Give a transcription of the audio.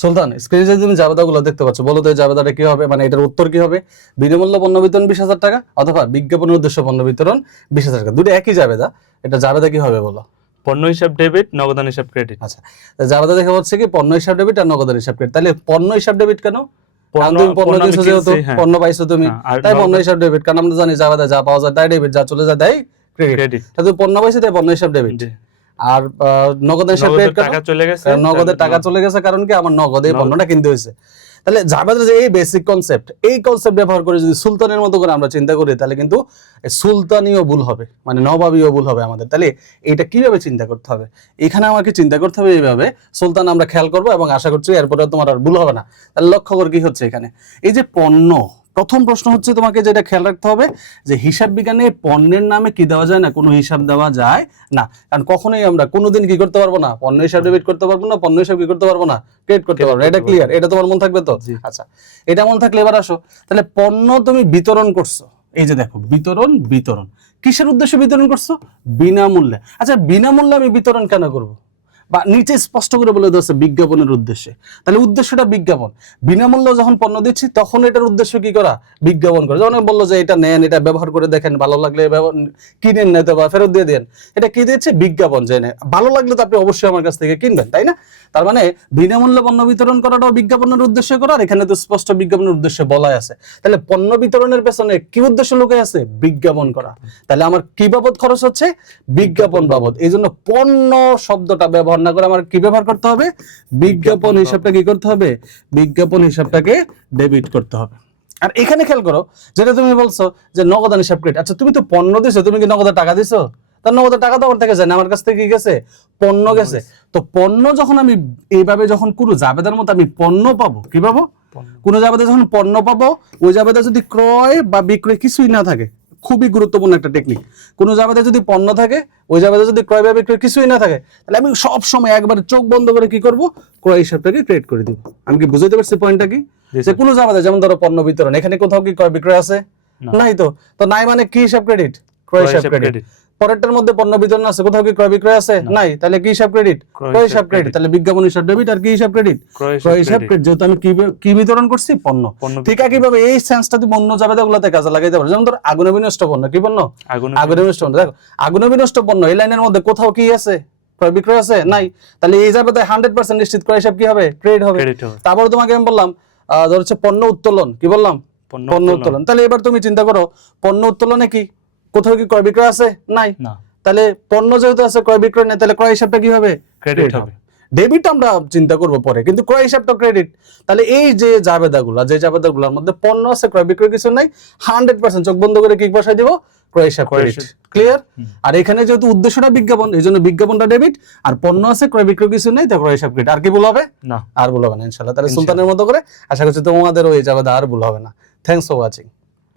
সুলতান স্ক্রিনে যদি তুমি জাবেদাগুলো দেখতে পাচ্ছ বলো তো এই জাবেদাটা কি হবে মানে এটার উত্তর কি হবে? বিনামূল্য পণ্য বিতরণ বিশ হাজার টাকা অথবা বিজ্ঞাপনের উদ্দেশ্য পণ্য বিতরণ বিশ হাজার টাকা। দুটো একই জাবেদা এটা জাবেদা কি হবে বলো? পণ্য হিসাব ডেবিট নগদান হিসাব ক্রেডিট। আচ্ছা জাবেদা দেখা হচ্ছে কি পণ্য হিসাব ডেবিট আর নগদের হিসাব ক্রেডিট। তাহলে পণ্য হিসাব ডেবিট কেন? পণ্য হ্যাঁ। পণ্য পাইছো তুমি। হ্যাঁ, তাই পণ্য হিসাব ডেবিট কারণ আমরা জানি জাবেদা যা পাওয়া যায় তাই ডেবিট যা চলে যায় তাই ক্রেডিট। ক্রেডিট তুমি পণ্য পাইছো তাই পণ্য হিসাব ডেবিট। আর নগদের নগদের টাকা চলে গেছে কারণ নগদের টাকা চলে গেছে কারণ কি? আমার নগদে পণ্যটা কিনতে হয়েছে। তাহলে জাবেদের যে এই বেসিক কনসেপ্ট এই কনসেপ্ট ব্যবহার করে যদি সুলতানের মতো করে আমরা চিন্তা করি তাহলে কিন্তু সুলতানিও ভুল হবে মানে নবাবিও ভুল হবে আমাদের। তাহলে এটা কীভাবে চিন্তা করতে হবে? এখানে আমাকে চিন্তা করতে হবে এইভাবে সুলতান আমরা খেয়াল করব এবং আশা করছি এরপরে তোমার আর ভুল হবে না। তাহলে লক্ষ্য কর কি হচ্ছে এখানে। এই যে পণ্য প্রথম প্রশ্ন হচ্ছে তোমাকে যেটা খেয়াল রাখতে হবে যে হিসাব বিজ্ঞানে পণ্যের নামে কি দেওয়া যায় না কোনো হিসাব দেওয়া যায় না। কারণ কখনোই আমরা কোনোদিন কি করতে পারব না? পণ্য হিসাব ডেবিট করতে পারব না পণ্য হিসাব কি করতে পারব না? ক্রেডিট করতে পারব এটা ক্লিয়ার এটা তোমার মন থাকবে তো? আচ্ছা এটা মন থাকলে এবার আসো। তাহলে পণ্য তুমি বিতরণ করছ। এই যে দেখো বিতরণ বিতরণ। কিসের উদ্দেশ্যে বিতরণ করছ? বিনামূল্যে। আচ্ছা বিনামূল্যে আমি বিতরণ কেন করব? বা নিচে স্পষ্ট করে বলে দিয়েছে বিজ্ঞাপনের উদ্দেশ্যে। তাহলে উদ্দেশ্যটা বিজ্ঞাপন। বিনামূল্যে যখন পণ্য দিচ্ছি, তখন এটার উদ্দেশ্য কি করা? বিজ্ঞাপন করা। যখন বলল যে এটা নেন, এটা ব্যবহার করে দেখেন, ভালো লাগলে কিনেন না বা ফেরত দিয়ে দেন। এটা কি দিচ্ছে? বিজ্ঞাপন যে ভালো লাগলে তো আপনি অবশ্যই আমার কাছ থেকে কিনবেন, তাই না? তার মানে বিনামূল্যে পণ্য বিতরণ করাটাও বিজ্ঞাপনের উদ্দেশ্যে করা আর এখানে তো স্পষ্ট বিজ্ঞাপনের উদ্দেশ্যে বলাই আছে। তাহলে পণ্য বিতরণের পেছনে কি উদ্দেশ্য লুকে আছে? বিজ্ঞাপন করা। তাহলে আমার কি বাবদ খরচ হচ্ছে? বিজ্ঞাপন বাবদ। এই জন্য পণ্য শব্দটা ব্যবহার না করে আমার কি ব্যবহার করতে হবে? বিজ্ঞাপন হিসাবটা কি করতে হবে? বিজ্ঞাপন হিসাবটাকে ডেবিট করতে হবে। আর এখানে খেয়াল করো যেটা তুমি বলছো যে নগদান হিসাব ক্রেডিট আচ্ছা তুমি তো পণ্য দিছো তুমি কি নগদের টাকা দিছো? তার নগদের টাকা তো আমার থেকে যায় না আমার কাছ থেকে গেছে পণ্য গেছে। তো পণ্য যখন আমি এইভাবে যখন কোনো জাবেদার মতো আমি পণ্য পাবো কি পাবো। কোনো জাবেদা যখন পণ্য পাবো ওই জাবেদা যদি ক্রয় বা বিক্রয় কিছুই না থাকে খুবই গুরুত্বপূর্ণ একটা টেকনিক কোনো জাবেদা যদি পণ্য থাকে ওই জাবেদা যদি ক্রয় বা বিক্রয় কিছুই না থাকে তাহলে আমি সব সময় একবার চোখ বন্ধ করে কি করব? ক্রয় হিসাবটাকে ক্রিয়েট করে দিব। আমি কি বুঝাইতে পারছি পয়েন্টটা কি? যে। কোনো জাবেদা যেমন ধরো পণ্য বিতরণ এখানে কোথাও কি ক্রয় বিক্রয় আছে? নাই তো। তো নাই মানে কি হিসাব ক্রেডিট ক্রয় হিসাব ক্রেডিট পরেরটার মধ্যে পণ্য বিতরণ আছে। কোথাও কি ক্রয় বিক্রয় আছে? নাই। তাহলে কি হিসাব ক্রেডিট ক্রয় হিসাব ক্রেডিট তাহলে বিজ্ঞাপন হিসাব ডেবিট আর কি হিসাব ক্রেডিট ক্রয় হিসাব ক্রেডিট যেহেতু আমি কি বিতরণ করছি? পণ্য। ঠিক একইভাবে এই সেন্সটা তুমি অন্য জাবেদাগুলোতে কাজে লাগাইতে পারো। যেমন ধর আগুনে বিনষ্ট পণ্য। কি পণ্য? আগুনে বিনষ্ট পণ্য। দেখো আগুনে বিনষ্ট পণ্য এই লাইনের মধ্যে কোথাও কি আছে? ক্রয় বিক্রয় আছে? নাই। তাহলে এই জাবেদায় হান্ড্রেড পার্সেন্ট নিশ্চিত ক্রয় হিসাব কি হবে? ক্রেডিট হবে। তারপরে তোমাকে আমি বললাম আহ, ধর হচ্ছে পণ্য উত্তোলন। কি বললাম? পণ্য। উত্তোলন। তাহলে এবার তুমি চিন্তা করো পণ্য উত্তোলনে কি? কোথাও কি ক্রয় বিক্রয় আছে? নাই। না। তাহলে পণ্য যেহেতু আছে ক্রয় বিক্রয় নেই তাহলে ক্রয় হিসাবটা কি হবে? ক্রেডিট হবে। ডেবিট আমরা চিন্তা করব পরে কিন্তু ক্রয় হিসাবটা ক্রেডিট তাহলে এই যে জাবেদাগুলা যে জাবেদাগুলোর মধ্যে পণ্য আছে ক্রয় বিক্রয় কিছু নাই হান্ড্রেড পার্সেন্ট চোখ বন্ধ করে কি বসাই দিব ক্রয় হিসাব ক্রেডিট ক্লিয়ার আর এখানে যেহেতু উদ্দেশ্যটা বিজ্ঞাপন এই জন্য বিজ্ঞাপনটা ডেবিট আর পণ্য আছে ক্রয় বিক্রয় কিছু নেই তো ক্রয় হিসাব ক্রেডিট আর কি ভুল হবে? না। আর ভুল হবে না ইনশাল্লাহ তাহলে সুলতানের মতো করে আশা করছি তোমাদেরও এই জাবেদা আর ভুল হবে না। Thanks for watching